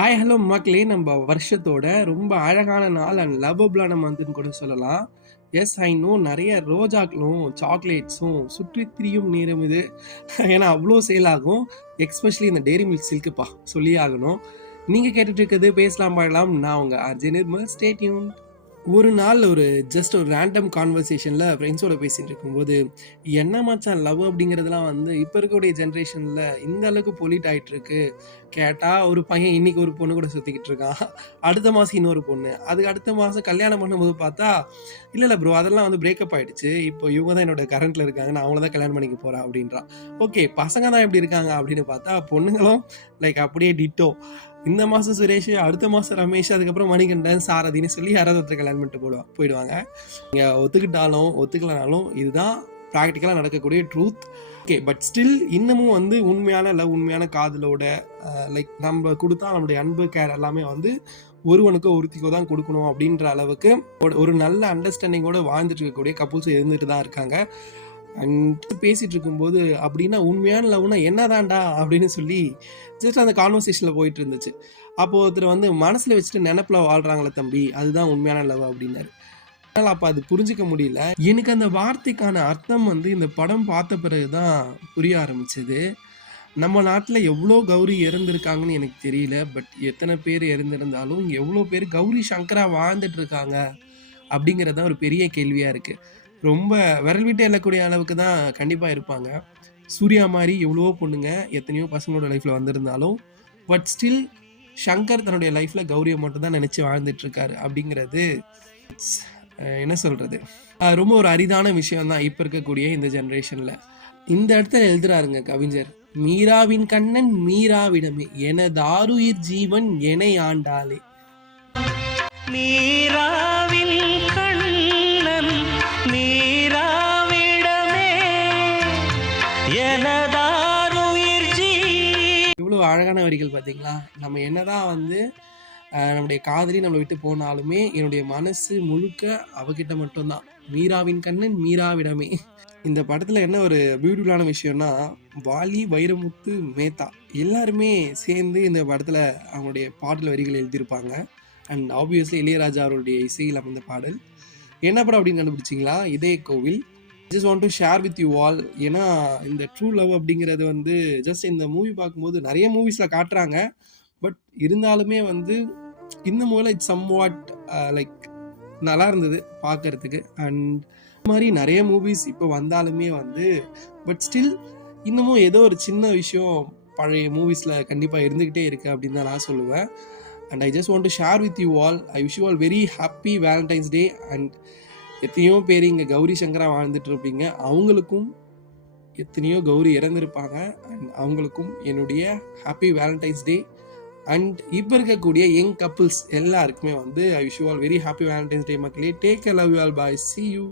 Hi hello மக்களே! நம்ம வருஷத்தோட ரொம்ப அழகான நாள் அண்ட் லவ்வபிளான மந்த்ன்னு கூட சொல்லலாம். எஸ் ஐ நோ நெறைய ரோஜாக்களும், சாக்லேட்ஸும் சுற்றித் திரியும் நேரம் இது. ஏன்னா அவ்ளோ சேல் ஆகும். எஸ்பெஷலி இந்த டெய்ரி மில்க் சில்க்குப்பா சொல்லியே ஆகணும். நீங்க கேட்டுட்டு இருக்கிறது பேசலாம் பாடலாம். நான் உங்க ஆர்ஜே நிர்மல். Stay tuned. ஒரு நாள் ஒரு ஒரு ரேண்டம் கான்வர்சேஷன்ல ஃப்ரெண்ட்ஸோட பேசிட்டு இருக்கும்போது, "என்ன மச்சான் லவ் அப்படிங்கிறதெல்லாம் வந்து இப்ப இருக்கக்கூடிய ஜெனரேஷன்ல இந்த அளவுக்கு பொலிட் ஆயிட்டு இருக்கு. கேட்டா ஒரு பையன் இன்னைக்கு ஒரு பொண்ணு கூட சுத்திக்கிட்டு இருக்கான். அடுத்த மாசம் இன்னொரு பொண்ணு. அதுக்கு அடுத்த மாசம் கல்யாணம் பண்ணும்போது பார்த்தா, இல்ல இல்ல ப்ரோ அதெல்லாம் வந்து பிரேக்கப் ஆயிடுச்சு. இப்போ இவங்க தான் என்னோட கரண்ட்ல இருக்காங்க. நான் அவங்கள தான் கல்யாணம் பண்ணிக்க போறேன்" அப்படின்றான். ஓகே பசங்க தான் இப்படி இருக்காங்க அப்படின்னு பார்த்தா, பொண்ணுங்களும் லைக் அப்படியே டிட்டோ. இந்த மாசம் சுரேஷ், அடுத்த மாசம் ரமேஷ், அதுக்கப்புறம் மணிகண்டன், சாரதின்னு சொல்லி யாராவது ஒருத்தர் கல்யாணம் பண்ணிட்டு போயிடுவாங்க. நீங்க ஒத்துக்கிட்டாலும் ஒத்துக்கலனாலும் இதுதான் ப்ராக்டிக்கலா நடக்கக்கூடிய ட்ரூத். ஓகே பட் ஸ்டில் இன்னமும் வந்து உண்மையான லவ், உண்மையான காதலோட லைக் நம்ம கொடுத்தா நம்மளுடைய அன்பு, கேர் எல்லாமே வந்து ஒருவனுக்கோ ஒருத்திக்கோ தான் கொடுக்கணும் அப்படின்ற அளவுக்கு ஒரு நல்ல அண்டர்ஸ்டாண்டிங்கோட வாழ்ந்துட்டு இருக்கக்கூடிய கப்புள்ஸ் இருந்துட்டு தான் இருக்காங்க. அண்ட் பேசிட்டு இருக்கும்போது அப்படின்னா உண்மையான லவ்னா என்னதான்டா அப்படின்னு சொல்லி ஜஸ்ட் அந்த கான்வர்சேஷன்ல போயிட்டு இருந்துச்சு. அப்போ ஒருத்தர் வந்து மனசுல வச்சுட்டு நினைப்புல வாழ்றாங்களே தம்பி, அதுதான் உண்மையான லவ் அப்படின்னாரு. என்னால அப்ப அது புரிஞ்சுக்க முடியல. எனக்கு அந்த வார்த்தைக்கான அர்த்தம் வந்து இந்த படம் பார்த்த பிறகுதான் புரிய ஆரம்பிச்சது. நம்ம நாட்டுல எவ்வளோ கௌரி இறந்திருக்காங்கன்னு எனக்கு தெரியல. பட் எத்தனை பேர் இறந்திருந்தாலும் எவ்வளோ பேர் கௌரி சங்கரா வாழ்ந்துட்டு இருக்காங்க அப்படிங்கிறது தான் ஒரு பெரிய கேள்வியா இருக்கு. ரொம்ப விரல் விட்டு எண்ணக்கூடிய அளவுக்கு தான் கண்டிப்பா இருப்பாங்க. சூர்யா மாதிரி எவ்வளவோ பொண்ணுங்க எத்தனையோ பசங்களோட லைஃப்ல வந்திருந்தாலும் பட் ஸ்டில் சங்கர் தன்னுடைய லைஃப்ல கௌரியை மட்டும் தான் நினைச்சு வாழ்ந்துட்டு இருக்காரு அப்படிங்கிறது என்ன சொல்றது, ரொம்ப ஒரு அரிதான விஷயம் தான் இப்ப இருக்கக்கூடிய இந்த ஜெனரேஷன்ல. இந்த இடத்துல எழுதுறாருங்க கவிஞர், மீராவின் கண்ணன் மீராவிடமே எனதாருயிர் ஜீவன் எனை ஆண்டாளே. மீராவின் கண்ணன் மீராவிடமே எனதாருயிர் இவ்வளவு அழகான வரிகள் பாத்தீங்களா? நம்ம என்னதான் வந்து நம்முடைய காதலி நம்மளை விட்டு போனாலுமே என்னுடைய மனசு முழுக்க அவகிட்ட மட்டும்தான். மீராவின் கண்ணன் மீராவிடமே. இந்த படத்துல என்ன ஒரு பியூட்டிஃபுல்லான விஷயம்னா, வாலி, வைரமுத்து, மேத்தா எல்லாருமே சேர்ந்து இந்த படத்துல அவங்களுடைய பாடல் வரிகள் எழுதியிருப்பாங்க. அண்ட் ஆப்வியஸ்லி இளையராஜா அவருடைய இசையில் அமைந்த பாடல். என்ன படம் அப்படின்னு கண்டுபிடிச்சிங்களா? இதே கோவில். Just want to share with you all. ஏன்னா இந்த ட்ரூ லவ் அப்படிங்கிறது வந்து ஜஸ்ட் இந்த மூவி பார்க்கும்போது நிறைய மூவிஸில் காட்டுறாங்க. பட் இருந்தாலுமே வந்து இந்த மூலம் இட்ஸ் சம் வாட் லைக் நல்லா இருந்தது பார்க்கறதுக்கு. அண்ட் இந்த மாதிரி நிறைய மூவிஸ் இப்போ வந்தாலுமே வந்து பட் ஸ்டில் இன்னமும் ஏதோ ஒரு சின்ன விஷயம் பழைய மூவிஸில் கண்டிப்பாக இருந்துக்கிட்டே இருக்குது அப்படின்னு தான் நான் சொல்லுவேன். And I just want to share with you all. I wish you all very happy Valentine's Day. And எத்தனையோ பேர் இங்கே கௌரி சங்கரா வாழ்ந்துட்டு இருப்பீங்க. அவங்களுக்கும் எத்தனையோ கௌரி இறந்துருப்பாங்க. அண்ட் அவங்களுக்கும் என்னுடைய ஹாப்பி வேலண்டைன்ஸ் டே. அண்ட் இப்போ இருக்கக்கூடிய யங் கப்புள்ஸ் எல்லாருக்குமே வந்து I wish you all very happy Valentine's day மக்களே. Take care, love you all, bye, see you.